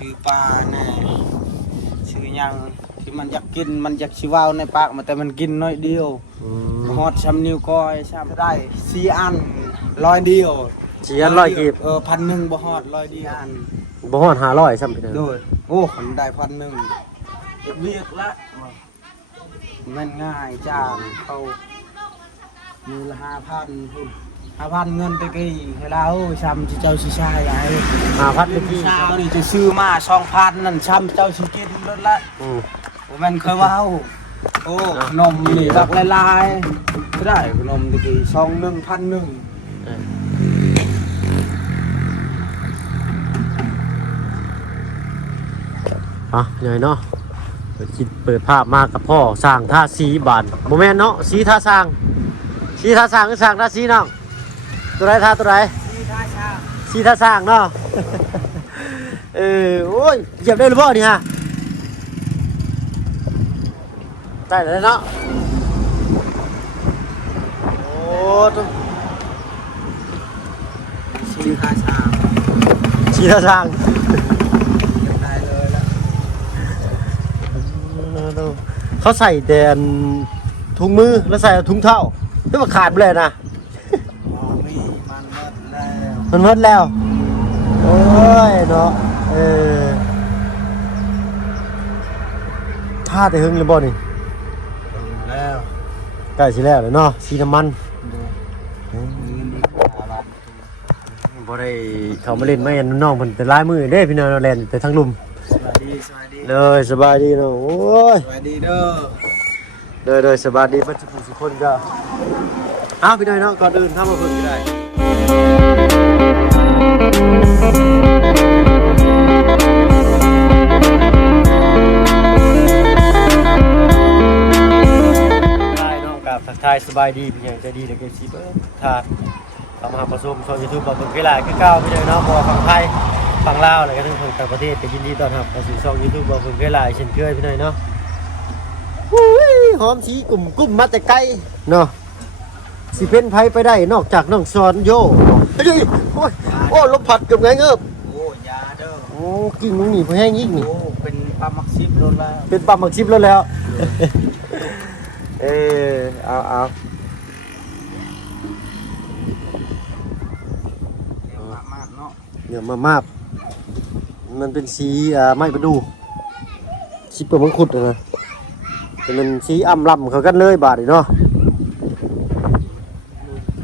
ชื่อปลาแน่ชื่อยังที่มันอยากกินมันอยากชิวาวในปากมันแต่มันกินน้อยเดียวฮอดช้ำนิ้วก้อยช้ำได้4 อัน100 เดียว4 อัน100 กีบ1,100บ่ฮอด100 เดียวอันบ่ฮอด500ซ้ำพี่น้องโดยโอ้มันได้1,100เรียกละมันง่ายจ้างเขามีละ5,000พุ่น5,000เงินไปกี่ให้เราช้ำเจ้าชิชายไง5,000ไปกี่เช้านี่จะซื้อมา2,000นั่นช้ำเจ้าชิกินรถละผมมันเคยว่าโอ้ขนมนี่หลากหลายๆได้ขนมตะกี้1,100เหนื่อยเนาะเปิดภาพมากับพ่อสร้างท่าสีบานโมเมนเนาะสีท่าสร้างคือสร้างท่าสีน้องตัวไหนท่าตัวไหนสีท่าสร้างเนาะโอ้ยเหยียบได้หรือเปล่านี่ฮะได้แล้วเนาะโอ้ตัวสีท่าช้างได้เลยแล้วเขาใส่แดนถุงมือแล้วใส่ถุงเท้าไม่มาขาดเลยนะมันหมดแล้วโอ้ยเนาะท่าแต่หึงเลยบ่นี่แล้วใกล้สิแล้วเลยเนาะสีน้ำมันบ่ได้เขามาเล่นไม่เห็นน้องเพิ่นแต่ลายมือเด้พี่น้องเล่นแต่ทั้งลุมสวัสดีเลยสบายดีเนาะโอ้ยสวัสดีเด้อเลยสบายดีเพิ่นทุกคนก็พี่น้องเนาะก่อนอื่นทำมาเพิ่นก็ได้ทักทายสบายดีเป็นอย่างใจดีเด็กเอฟซีเบิ้ลถ้าทำมาผสมช่องยูทูบมาเป็นเวลาคือเก้าพี่น้องเนาะเพราะว่าฝั่งไทยฝั่งลาวอะไรก็ทั้งฝั่งต่างประเทศก็ยินดีต้อนรับเข้าสู่ช่องยูทูบมาเป็นเวลาเช่นเคยพี่น้องเนาะหอมสีกลุ่มมาแต่ไกลเนาะสิเป็นไผไปได้นอกจากน้องสอนโยโอ้ลมพัดเกือบไงเงือบโอ้ยาเด้อโอ้กิ่งมึงหนีพอแห้งยิ่งนี่โอ้เป็นปลาหมักซิบรถแล้วเป็นปลาหมักซิบแล้วเอาเนื้อมาบมันเป็นสีไม้ประดูสีเปลือกมังคุดนะแต่มันสีอ่ำลำเขากันเลยบาดเนาะ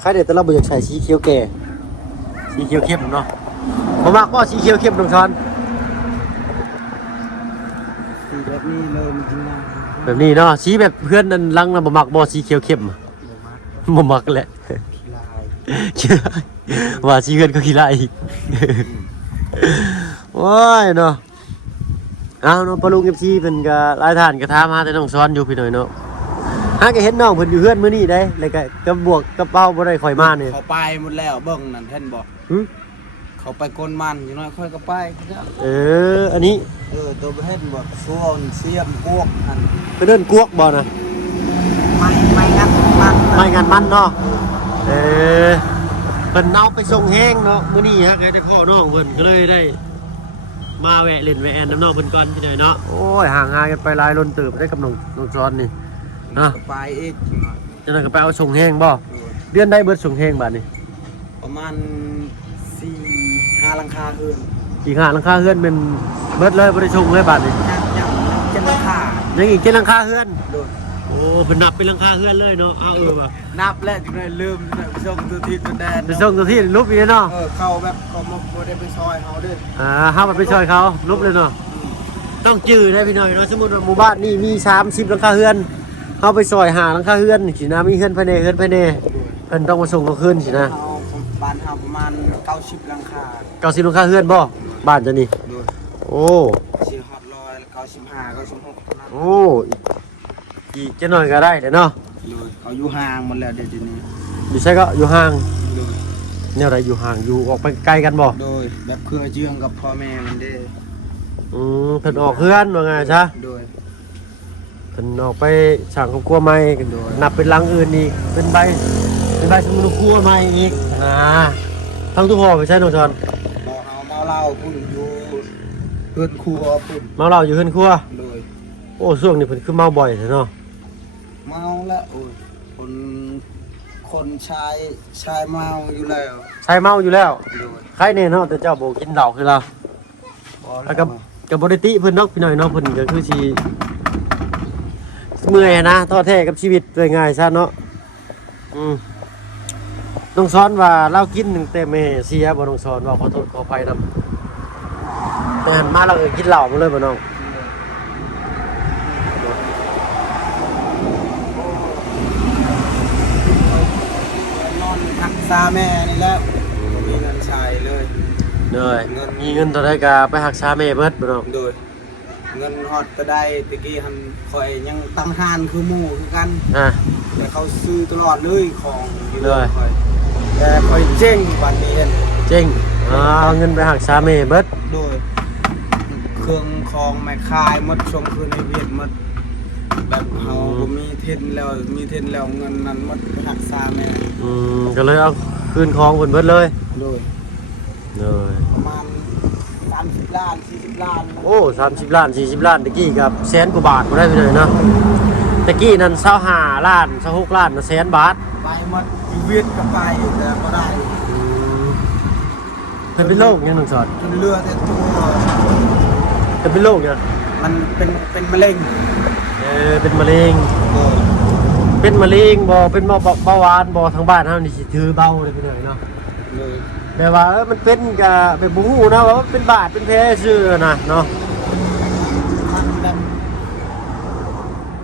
ใครเด็ดแต่เราไม่อยากใส่สีเขียวแก่สีเขียวเข้มเนาะผมมากว่าสีเขียวเข้มตรงช้อนสีแบบนี้เลยมันจริงนะแบบนี้เนาะสีแบบเพื่อนนั่นลังนะบ่มักบ่สีเขียวเข้มบ่มักแหละว่าสีเพื่อนก็ขี้ไล่อีกโอ้ยเนาะเอาเนาะปลุงFCเพิ่นก็หลายท่านก็ถามหาแต่น้องซ้อนอยู่พี่หน่อยเนาะหาก็เห็นน้องเพิ่นอยู่เฮือนมื้อนี้ได้แล้วก็กระบวกกระเป๋าบ่ได้ค่อยมานี่เขาไปหมดแล้วเบิ่งนั่นเห็นบ่เขาไปกลมันอยู่น้อยค่อยก็ไปอันนี้ตัวเห็นบ่ส่วนเสียมกวกอันไปเดินกวกบ่นะไม่งันมันเนาะเพิ่นเอาไปส่งแห้งเนาะมื้อนี้ฮะได้พ่อน้องเพิ่นก็เลยได้มาแวะเล่นแวะแอนน้ำน้องเพิ่นก่อนพี่หน่อยเนาะโอ้ยห่างหายกันไปหลายล้นเติบได้กับน้องจอนนี่นะไปอีกจังนั้นก็ไปเอาส่งแห้งบ่เดือนได้เบิดส่งแห้งบาดนี้ประมาณ4-5 หลังคาเฮือน4-5 หลังคาเฮือนเป็นเบิดเลยบ่ได้ส่งเลยบาดนี้ยัง7 หลังคายังอีก7 หลังคาเฮือนโอ้เพิ่นนับเป็นหลังคาเฮือนเลยเนาะว่ะนับแล้วจังได๋ลืมไปส่งตัวที่ตัวแดนไปส่งตัวที่ลุบอีกเนาะเข้าแบบก็บ่ได้ไปซอยเฮาเด้อเฮาไปซอยเขาลุบเลยเนาะต้องจื้อได้พี่น้อยเนาะสมมุติว่าหมู่บ้านนี่มี30 หลังคาเฮือนเฮาไปซอย5 หลังคาเฮือนสินะมีเฮือนภายในเพิ่นต้องมาส่งเขาคืนสินะบ้านเฮาประมาณ90 หลังคา90 หลังคาเฮือนบ่บ้านจะนี่โอ้สิฮอด195 96โอ้อีกจะหน่อยก็ได้เด้อเนาะเขาอยู่ห่างหมดแล้วเดี๋ยวนี้อยู่ใช่ก็อยู่ห่างแนวใดอยู่ห่างอยู่ออกไปไกลกันบ่โดยแบบเครือเจืองกับพ่อแม่มันเด้เพิ่นออกเฮือนว่าไงซะโดยเพิ่นออกไปสร้างครอบครัวใหม่กันนับเป็นหลังอื่นอีกเป็นใบสมุนครัวใหม่อีกทั้งทุกพ่อไปใช้น้องจอนบ่เฮาเมาเหล้าพุ่นอยู่ เพื่อนครัวพุ่น เมาเหล้าอยู่เฮือนครัว เลย โอ้ช่วงนี้เพิ่นคือเมาบ่อยแท้เนาะ เมาแล้วโอ้ยคนชายเมาอยู่แล้ว ใช่เมาอยู่แล้ว เลย ใครแน่เนาะแต่เจ้าบ่กินเหล้าคือเราแล้วก็บ่ได้ติเพิ่นเนาะพี่น้อยเนาะเพิ่นก็คือสิเมื่อยนะท้อแท้กับชีวิตด้วยง่ายซะเนาะต้องสอนว่าเรากินตั้งแต่แม่เสียบ่ต้องสอนว่าขอโทษขออภัยนำแต่หันมาเรากินเหล้ามาเลยบ่น้อง นอนรักษาแม่นี่แล้วบ่มีเงินใช้เลย เหนื่อยมีเงินเท่าใดก็ไปรักษาแม่เบิดบ่น้อง โดยเงินฮอดก็ได้ตะกี้หันคอยยังตั้งห้านคือหมู่คือกัน แต่เขาซื้อตลอดเลยของอยู่เลยคอยแต่คอยเจ๊งบัดนี้เห็น เจ๋งเอาเงินไปรักษาแม่เบิด โดยเครื่องของไม้คายหมดช่วงคืนในเวียดหมดแบบเฮาบ่มีเทนแล้วเงินนั้นหมดไปรักษาแม่ ก็เลยเอาคืนของเพิ่นเบิดเลย โดย เลย ประมาณ30ล้าน40ล้าน โอ้30ล้าน40ล้านตะกี้กับแสนกว่าบาทบ่ได้ไปเลยเนาะตะกี้นั้น25ล้าน26ล้านแสนบาท ไปหมดอยู่เวียดก็ไปแต่บ่ได้ เพิ่นเป็นโรคยังน้องสอน จนเรือแต่ตัว เพิ่นเป็นโรคยัง มันเป็นมะเร็ง เป็นมะเร็ง โดย เป็นมะเร็งบ่เป็นเบาหวานบ่ทางบ้านเฮานี่สิถือเบาเลยไปเลยเนาะ เลย แบบว่ามันเป็นก็แบบบ่ฮู้นะว่ามันเป็นบาดเป็นแผลซื่อนะเนาะ มันแ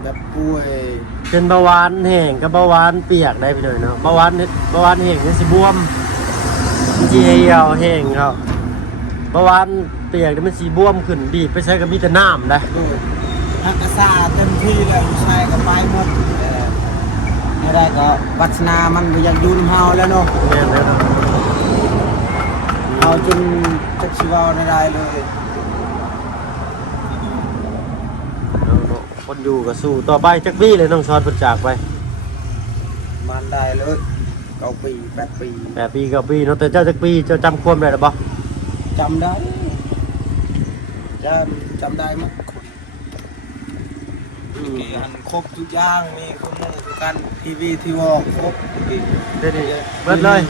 บบป่วย เป็นเบาหวานแห้งกับเบาหวานเปียกได้ไปเลยเนาะเบาหวานแห้งนี่สิบวมมันสิเหี่ยวแห้งครับเบาหวานเปียกนี่มันสิบวมขึ้นบีบไปใช้กับมีแต่น้ำนะ โดยนักศึกษาเต็มที่เลยใช่กับไปหมดไม่ได้ก็วัฒนามันก็อยากอยุ่นเฮาแล้วเนาะ แม่นเลยเนาะ เฮาจนจักชิเวาไม่ได้เลย เอาเนาะคนอยู่ก็สู้ต่อไปจักปีเลยน้องชอนเพิ่นจากไป มันได้เลย9 ปี8 ปี 8 ปี9 ปีเนาะแต่เจ้าจักปีเจ้าจำความได้หรือบ่ จำได้จำได้มั้ยมีครบทุกอย่างมีเครื่องมือทุกกันทีวีทีวอลครบอีก เด้นี่เบิดเลย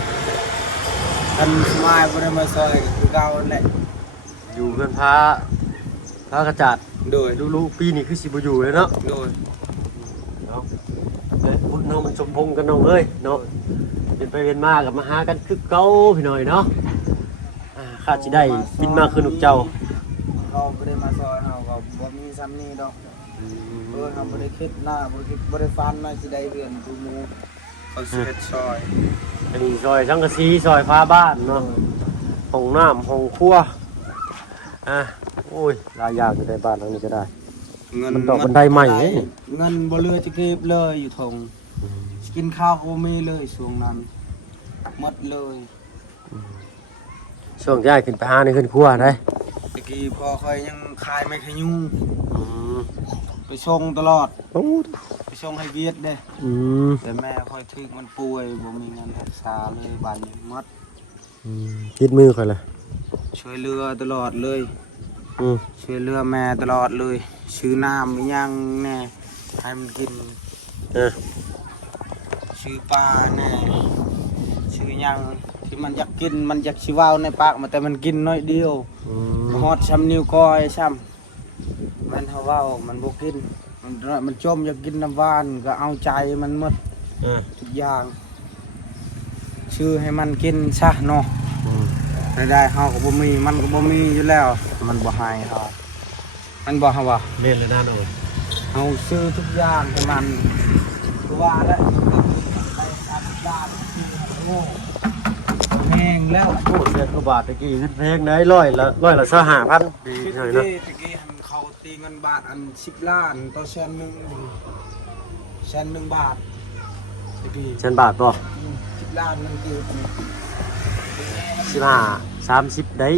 อันสมัยบ่ได้มาซอยก็คือเก่านั่นแหละ อยู่เพิ่นพากระจาด โดย รู้ปีนี้คือสิบ่อยู่เลยเนาะ โดย เนาะบุญเนาะมันสมพงษ์กันน้องเอ้ยเนาะเป็นไปเป็นมากับมาหากันคือเก่าพี่น้อยเนาะข้าสิได้บินมาคืนลูกเจ้า เราบ่ได้มาซอยเฮาก็บ่มีซ้ำนี้ดอกเฮาบ่ได้คิดหน้าบ่ได้ฟันนะสิได้เรือนผู้หมู่เขาสิเฮ็ดซอย อันนี้ซอยสังกะสีซอยฟ้าบ้านเนาะห้องน้ำห้องครัวโอ้ยหลายอย่างอยู่ในบ้านหลังนี้ก็ได้ มันดอกบันไดใหม่เอ้ย เงินบ่เหลือจะเก็บเลยอยู่ทงกินข้าวก็บ่มีเลยช่วงนั้นหมดเลย ช่วงย้ายขึ้นไปหาในขึ้นครัวได้ ตะกี้พอค่อยยังขายไม่ขยุงไปชงตลอด โอ้ ไปชงให้เวียดเด้ แต่แม่ค่อยถึกมันป่วยบ่มีเงินรักษาเลยบาดนี้หมด ติดมือค่อยเลย ช่วยเหลือตลอดเลย อืม ช่วยเหลือแม่ตลอดเลยซื้อน้ำอีหยังแน่ให้มันกิน ซื้อปลาแน่ซื้อหยังที่มันอยากกินมันอยากสิเว้าในปากมาแต่มันกินน้อยเดียวฮอดช้ำนิ้วก้อยช้ำมันเฮาเว้ามันบ่กินมันจมอยากกินน้ำหวานก็เอาใจมันหมดทุกอย่างชื่อให้มันกินซะเนาะได้เฮาก็บ่มีมันก็บ่มีอยู่แล้ว มันบ่ให้เฮามันบ่เฮาว่า เล่นเลยนะโดน เฮาซื้อทุกอย่างให้มันคือว่าแล้วไป30ล้านโอ้แห้งแล้ว โอ้เสียกว่าบาทตะกี้เงินแพงได้ร้อยละ25,000ดีหน่อยเนาะ ตะกี้เขาตีเงินบาทอัน10 ล้านต่อแสนหนึ่งบาทตะกี้ เช่นบาทบ่ 10 ล้านนั่นคือ 15 30ได้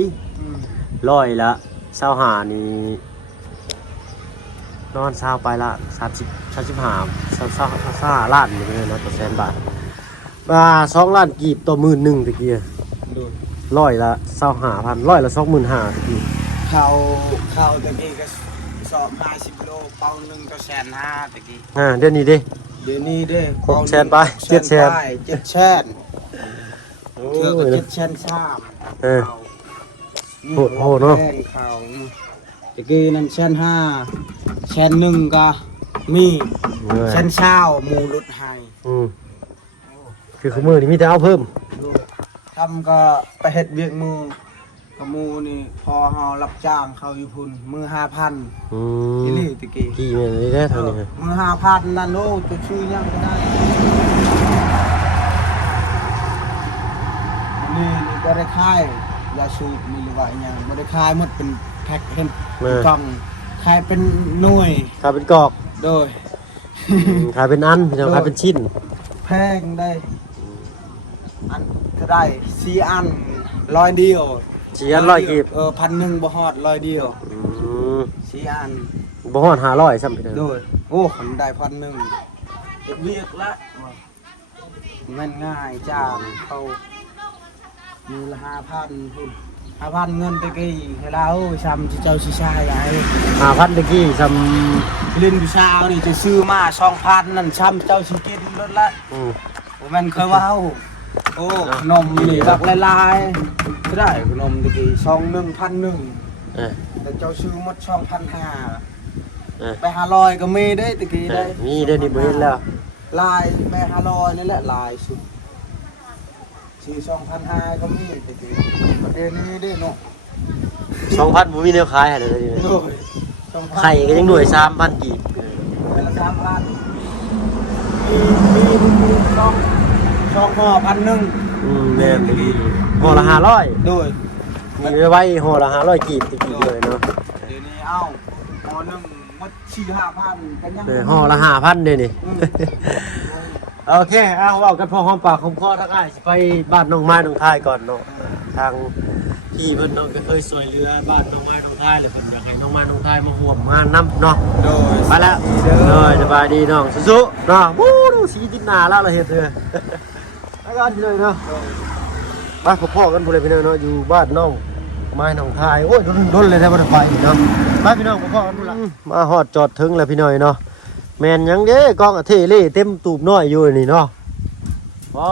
ร้อยละ25นี่นอน20ไปละ35ล้านนี่เลยเนาะต่อแสนบาท2ล้านกีบต่อหมื่นหนึ่งตะกี้ ดู ร้อยละ25,000ร้อยละ25,000ตะกี้ ข ข้าวตะกี้ก็สอบ50 โลเป้าหนึ่งก็150,000ตะกี้ เดือนนี้ดิ เดี๋ยวนี้เด้ 600,000ไป700,000 700,000เทื่อก็700,000 เออ ข้าว โหดเนาะ ข้าวตะกี้นั้น100,000ก็มี100,000หมูลดให้ คือมือนี่มีแต่เอาเพิ่ม ทำก็ไปเฮ็ดเวียกมือกับหมูนี่พอเฮารับจ้างเขาอยู่พุ่นมือ 5,000อีหลีตะกี้ กี่แม่นนี่ได้ทางนี้ มือ 5,000นั่นโอ้จะชื่อยังก็ได้นี่บ่ได้ขายยาสูบนี่หรือว่าอีหยังบ่ได้ขายหมดเป็นแพ็คเห็นกล่องขายเป็นหน่วย ขายเป็นกอก โดย ขายเป็นอันพี่น้องขายเป็นชิ้น แพงได้อันก็ได้4 อัน100 เดียว 4 อัน100กีบ 1,000บ่ฮอด100 เดียว4 อัน บ่ฮอด500ซ้ำพี่น้อง โดยโอ้คนได้1,000เฮ็ดเวียกละเงินง่ายจ้างเขามือละ5,000พุ่น5,000เงินตะกี้ให้เราซ้ำที่เจ้าสิใช้ไอ้ 5,000ตะกี้ซ้ เล่นวิชาเอานี่จะซื้อมา 2,000 นั่นซ้ำเจ้าสิกินลดละ ำ บ่แม่นเคยเว้าโอ้ขนมนี่บักหลายๆก็ได้ขนมตะกี้1,000 แต่เจ้าซื้อหมด2,500ไป500ก็มีได้ตะกี้ได้ มีได้นี่บ่เห็นแล้ว ลายไป500นี่แหละลายสุดซื้อ2,500ก็มีตะกี้ประเดี๋ยวนี้ได้เนาะ 2,000บ่มีแนวขายให้เลยเดี๋ยวนี้ โอ้ย ไข่ก็ยังหน่วย 3,000กีบ เป็นละ3,000มีช่องห่อ1,000 แม่นดีห่อละ500 โดย มีไว้ห่อละ500กีบตะกี้เลยเนาะ เดี๋ยวนี้เอาห่อหนึ่งหมด4-5,000กันยัง ห่อละ5,000เด้นี่ โอเคเอาเว้ากันพอหอมปากหอมคอทักอ้ายสิไปบ้านน้องไม้น้องทายก่อนเนาะทางพี่เพิ่นเนาะก็เคยช่วยเหลือบ้านน้องไม้น้องทายแล้วเพิ่นอยากให้น้องไม้น้องทายมาร่วมงานนํเนาะ โดย ไปแล้วสบายดีน้องสู้ๆเนาะวู้ดูสีจิตหน้าแล้วเราเฮ็ดเด้อไปกันเลยเนาะไปพ่อกันพุ่นเลยพี่น้องเนาะอยู่บ้านน้องไม้น้องทายโอ้ยโดนเลยได้บ่ได้ไปเนาะไปพี่น้องพ่อกันพุ่นละมาฮอดจอดถึงแล้วพี่น้อยเนาะแม่นยังเด้กองอะเทเล่เต็มตูบน้อยอยู่นี่เนาะว้า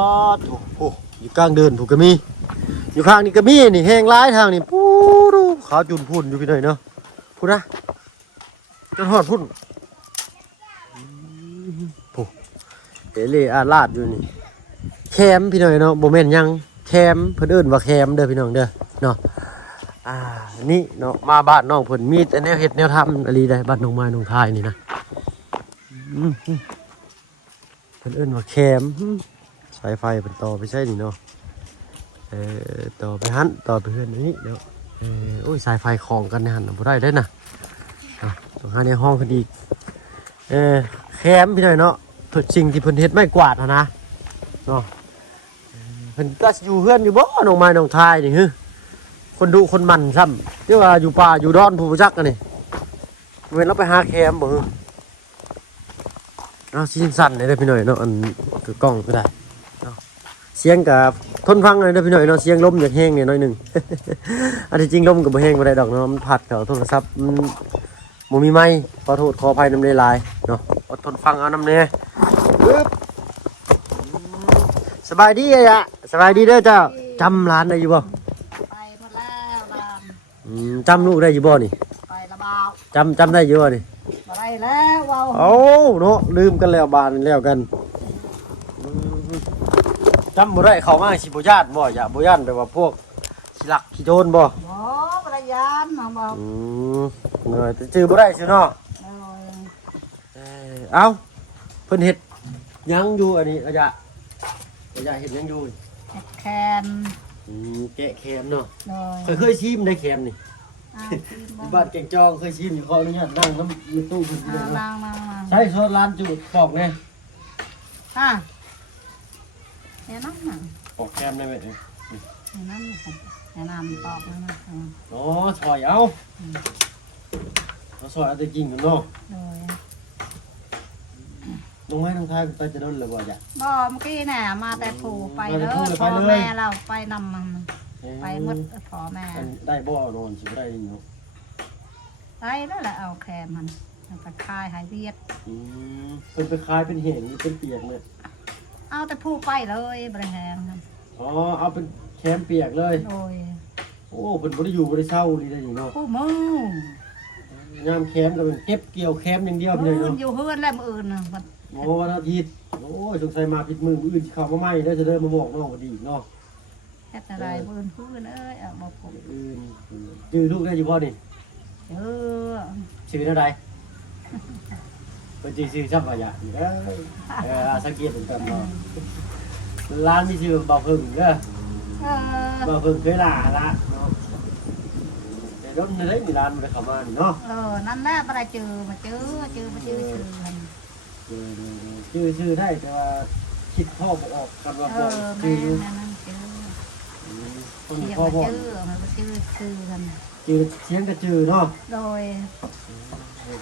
โอ้อยู่กลางเดินผูกก็มีอยู่ข้างนี่ก็มีนี่แห้งร้ายทางนี่ปูดูขาวจุนพุ่นอยู่พี่น้อยเนาะพูดนะจนฮอดพุ่นผู้เทเล่อาลาดอยู่นี่แคมพี่น้อยเนาะบ่แม่นยังแคมเพิ่นเอิ้นว่าแคมเด้อพี่น้องเด้อเนาะนี่เนาะมาบ้านน้องเพิ่นมีแต่แนวเฮ็ดแนวทำอะไรได้บ้านน้องไม้น้องทายนี่นะเพิ่นเอิ้นว่าแคมสายไฟเพิ่นต่อไปใช่นี่เนาะต่อไปหันต่อไปเพื่อนนี้เดี๋ยวโอ้ยสายไฟของกันในหันบ่ได้นะต้องหาในห้องกันอีกแคมพี่หน่อยเนาะสิ่งที่เพิ่นเฮ็ดไม่กวาดนะเนาะเพิ่นก็อยู่เพื่อนอยู่บ่น้องไม้น้องทายนี่ฮึคนดุคนมันซ้ำที่ว่าอยู่ป่าอยู่ดอนผู้จักกันนี่เว้นเราไปหาแคมบ่ฮึเอาชิ้นสั่นเลยได้พี่หน่อยเนาะอันคือกล้องก็ได้เสียงกับทนฟังเลยได้พี่หน่อยเนาะเสียงลมอยากแห้งเนี่ยน้อยหนึ่ง อันที่จริงลมกับบ่แห้งบ่ได้ดอกเนาะมันผัดกับโทรศัพท์มันบ่มีไม้ขอโทษขออภัยน้ำลายเนาะอดทนฟังเอาน้ำเนี่ยสบายดีอะสบายดีเด้อเจ้าจำร้านได้อยู่บ่ ไปหมดแล้วลาม จำลูกได้อยู่บ่นี่ ไปละบ่าว จำได้อยู่บ่นี่ มาได้แล้วว้าว โอ้เนาะลืมกันแล้วบานแล้วกันจำบ่ได้เข้ามาสิบ่ญาติบ่อย่าบ่ญาติแต่ว่าพวกสิลักสิโจรบ่ โอ้ปรยานน้องบอก เงยแต่จื้อบ่ได้ซื่อเนาะเอ้าเพิ่นเฮ็ดยังอยู่อันนี้อาญะเฮ็ดยังอยู่ แคน แกะแคมเนาะ เลย เคยชิมได้แคมนี่ บ้านแกงจองเคยชิมอยู่ขออนุญาตนั่งน้ำในตู้เพิ่นเนาะ นาง ใช้โซดร้านจุดปอกแน่ อ่ะเนี่ยนั่นน่ะ ปอกแคมได้ไหม เนี่ยนั่นเนี่ยนำตอกนั่นนะ อ๋อซอยเอาซอยเอาแต่จริงกันเนาะ เลย ลงไม้ทางท้ายไปจะโดนเลยบ่จ้ะ บ่เมื่อกี้น่ะมาแต่ผูไปเลยพ่อแม่เราไปนำมันไปหมดพ่อแม่ ได้บ่นอนสิบ่ได้เนาะ ไปแล้วแหละเอาแคมมันไปคายหายเวียด เป็นไปคล้ายเป็นเห็นเป็นเปียกเนี่ย เอาแต่ผู้ไปเลยบริแหง อ๋อเอาเป็นแคมเปียกเลย โดย โอ้เป็นบ่ได้อยู่บ่ได้เศร้าดีได้อยู่เนาะ ผู้มือย ามแคมก็เป็นเก็บเกี่ยวแคมอย่างเดียวเลย อื่น เนาะ อยู่เฮือนแล้วมืออื่นมัน โอ้วันอาทิตย์โอ้ยสงสัยมาผิดมืออื่นสิเข้ามาใหม่ได้จะเดินมาบอกน้องพอดีเนาะ แค่อะไรมืออื่นผู้อื่นเอ้ยเอาบอกผม อื่นจื้อลูกได้อยู่บ่นี่ เออ ชื่อเท่าใดเป็นชื่อซับว่าอย่าสังเกตเหมือนกันเนาะร้านมีชื่อบ่าวพึ่งเด้อ เออ บ่าวพึ่งเคยลาละเนาะแต่รถในได้มีร้านมันเข้ามานี่เนาะ นั่นแหละอะไรเจอมาเจอชื่อมัน ชื่อได้แต่ว่าคิดพ่อบอกออกกันว่าบอก แม่ ชื่อ นั่นเจอ ต้อง เสียง พ่อ มา บอก เจอมันก็ชื่อกัน ชื่อเสียงก็ชื่อเนาะ โดย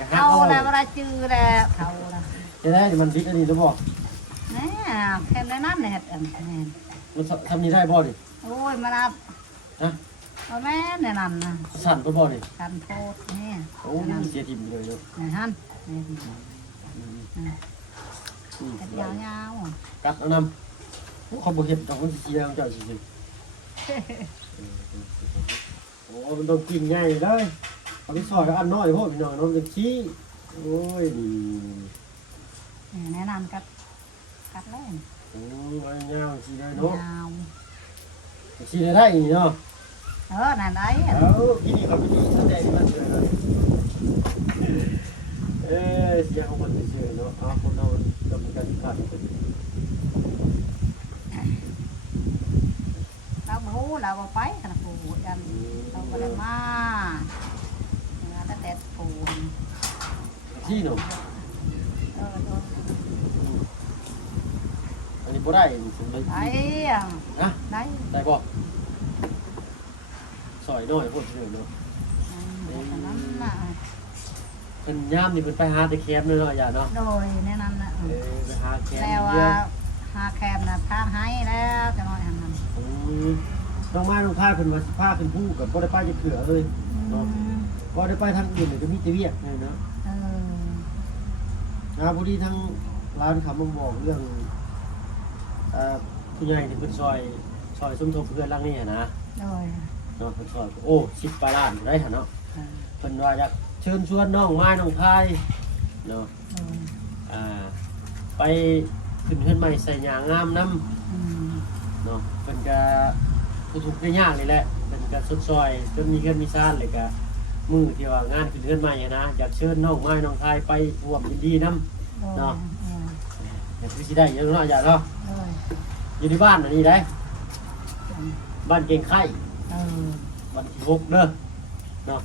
ก็ เท่าแล้วอะไรชื่อแล้วเท่าแล้ว จะได้มันพิษอันนี้หรือบอก แม่แค่นั้นเนี่ยแม่ มันทำนี้ได้บ่ดิ โอ้ยมานับ ฮะ เอาแม่เนี่ยนั่นนะ สั่นก็บ่ดิ กันโพดนี่ โอ้เสียทีมเลยเนาะ นี่ฮันกัดยาว กัดเอานำเขาบอกเห็ดดอกมันเสียของเจ้าจริงโอ้มันต้องกินง่ายเลยเอาไปซอยอันน้อยพวกพี่น้องน้องจะชี้โอ้ยดี แนะนำกัดเล่น โอ้ยยาวชี้ได้เนาะ ยาว ชี้ได้อีเนาะ นั่นได้ เอาที่นี่เขาไม่ดีตั้งแต่ที่มันเจอเสียของมันเฉยๆเนาะเอาคนเราดำเนินการขาด เราบูเราไปขนาดปูยันเราก็ได้มาแต่ปู ที่เนาะ ตัว อันนี้บ่ได้ผมเลย ไอ้ นะ ได้ ได้บ่ซอยน้อยพวกเฉยๆเนาะ นั้นน่ะ เพิ่นย่ามนี่เพิ่นไปหาแต่แคมป์เนาะอย่าเนาะ โดยแนะนำนะ ไปหาแคมป์ แล้ว เดียว หาแคมนะทางให้แล้วจะน้อยหันมัน น้องไม้น้องพายเพิ่นว่าสิพาขึ้นภูกับบ่ได้ไปจะเขือเลยเนาะบ่ได้ไปทางอื่นเลยก็มีแต่เวียกนี่เนาะพอดีทางร้านเขามาบอกเรื่องผู้ใหญ่ที่เพิ่นซอยสมทบเพื่อนหลังนี้นะ โดย เนาะเพิ่นซอยโอ้10 กว่าล้านได้หั่นเนาะเพิ่นว่าอยากเชิญชวนน้องไม้น้องพายเนาะไปขึ้นเฮือนใหม่ใส่หญ้างามนำเนาะเพิ่นก็ทุกข์ได้ยากนี่แหละเพิ่นก็สุดซอยจนมีเงินมีซ่านเลยก็มื้อที่ว่างานขึ้นเฮือนใหม่นะอยากเชิญน้องไม้น้องพายไปร่วมยินดีนำเนาะอยากสิได้อยู่เนาะอย่าเนาะอยู่ที่บ้านอันนี้ได้บ้านเก่งไข่วันที่6เด้อเนาะ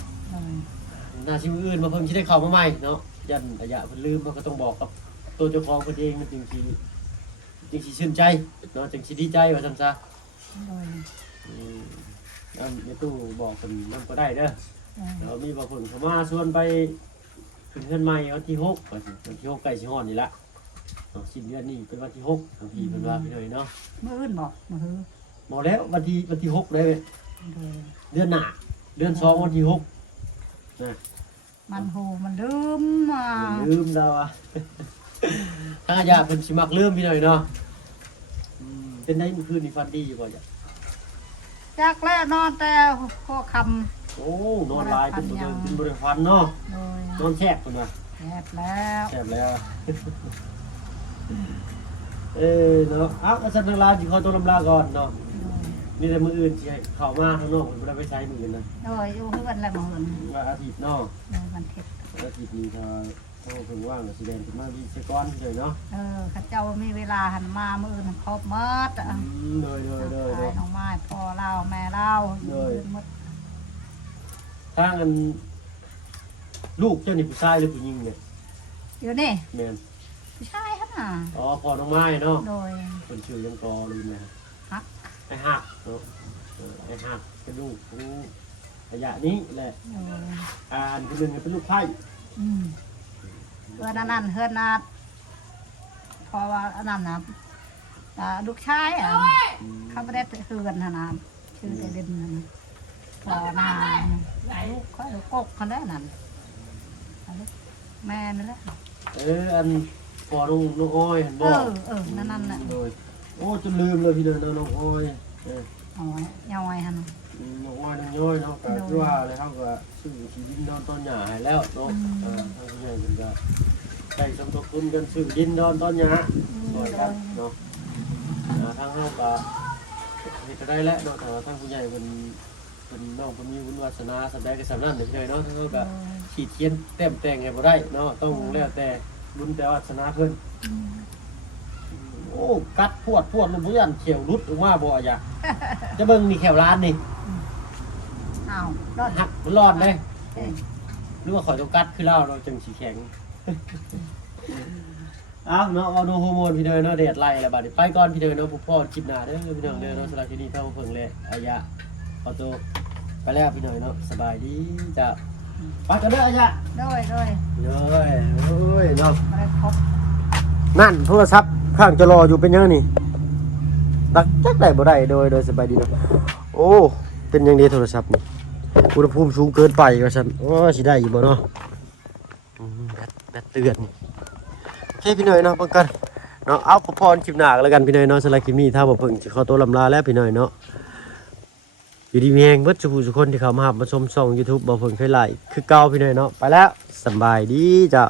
หน้าที่อื่นมาเพิ่นสิได้เข้ามาใหม่เนาะยันระยะเพิ่นลืมมันก็ต้องบอกกับตัวเจ้าของเพิ่นเองมันจึงสิชื่นใจเนาะจึงสิดีใจว่าซั่นซะในตู้บอกเพิ่นนำก็ได้เด้อแล้วมีบ่เพิ่นเข้ามาชวนไปขึ้นเฮือนใหม่วันที่6ว่าสิวันที่6ใกล้สิฮอดนี่ละเนาะสิ้นเดือนนี้เป็นวันที่6ทางพี่เพิ่นว่าไปเลยเนาะ มื้ออื่นบอกมื้อ บอกแล้ววันที่6เลยเดือนหน้าเดือน2วันที่6นะ มันโหมันลืม ลืมแล้วอ่ะ ถ้าอยากเป็นสิมักลืมพี่หน่อยเนาะเป็นได้เมื่อคืนนี่ฟันดีอยู่บ่จ้ะ จากแล้วนอนแต่ข้อค โอ้นอนลายเป็นตัวเป็นบริฟันเนาะ ำโดย นอนแคบคนว่า แอบแล้ว แคบแล้ว เนาะอ้าวอาจารย์นางลาจิขอตัวลำลาก่อนเนาะมีแต่มืออื่นที่ให้เข้ามาข้างนอกผมไม่ได้ไปใช้มืออื่นนะ โดยอยู่เพื่อนละมื้ออื่น ว่าอาทิตย์เนาะ มันเท็ด อาทิตย์นี้ถ้าเพิ่งว่างก็สิแดนขึ้นมามีเซก้อนเฉยเนาะ ข้าเจ้ามีเวลาหันมามื้ออื่นครบหมด เลย น้องไม้พ่อเราแม่เราหมด ทางอันลูกเจ้านี่ผู้ชายหรือผู้หญิงเนี่ย อยู่นี่ แม่น ผู้ชายครับน่ะ อ๋อพอน้องไม้เนาะ โดย คนชื่อยังกอเลยนะ ฮัก ไอ้หักเนาะไอ้หักเป็นลูกของระยะนี้แหละอันที่หนึ่งเป็นลูกไผ่ เพื่อนนั่นเพื่อนนัดพอว่าอันนั้นนะลูกชายเขาไม่ได้เฮือนนะชื่อแต่เด่นนะพอนาลูกเขาลูกกกเขาได้นั่น แม่นั่นแหละ อันพอน้องอ้อยเห็นบ่ นั่นน่ะ โดยโอ้จนลืมเลยพี่เดินน้องอ้อย เอาไว้ยอยหั่น น้องอ้อยน้องย้อยเนาะก็คือว่าเลยเขาก็ซื้อที่ดินนอนต้นหญ้าให้แล้วเนาะทางผู้ใหญ่เพิ่นก็ได้สมทบทุนกันซื้อดินนอนต้นหญ้าช่วยกันเนาะทางเฮาก็เฮ็ดได้แล้วเนาะแต่ว่าทางผู้ใหญ่เพิ่นน้องเพิ่นมีบุญวาสนาสำใดก็สำนั้นเด้อพี่น้องเนาะทางเฮาก็ขีดเขียนแต้มแต่งให้บ่ได้เนาะต้องแล้วแต่บุญแต่วาสนาเพิ่นโอ้กัดพวดลงบ่ยันเขียวรุดออกมาบ่อย่าจะเบิ่งนี่แขวร้านนี่ อ้าวรอด หักมันรอดเลยหรือว่าขอจงกัดคือเล่าเราจังสีแข็งอ้าวเนาะเอาโนโฮอร์โมนพี่เดินเนาะเดดไล่แล้วบัดนี้ไปก่อนพี่เดินเนาะผู้พ่อคลิปหน้าเด้อพี่เดินเด้อเนาะสำหรับที่นี่เท่าเพิ่งเลยอายะขอตัวไปแล้วพี่เดินเนาะสบายดีจ้ะไปกันเด้ออายะ ด้วย โอ้ยเนาะ มาได้พบ นั่นโทรศัพท์ข้างจะรออยู่เป็นยังนี่ดักจักได้บ่ได้โดยสบายดีเนาะโอ้เป็นยังดีโทรศัพท์นี่อุณหภูมิสูงเกินไปว่าซั่นโอ้สิได้อยู่บ่เนาะแบตเตือนนี่โอเคพี่หน่อยเนาะเบิ่งกันเนาะเอาพรคลิปหน้ากันแล้วกันพี่หน่อยเนาะสำหรับคลิปนี้ถ้าบ่เพิ่งสิขอตัวลำลาแล้วพี่หน่อยเนาะอยู่ดีมีแฮงเบิดทุกคนที่เข้ามารับมาชมช่อง YouTube บ่เพิ่งเคยไลค์คือเก่าพี่หน่อยเนาะไปแล้วสบายดีจ้ะ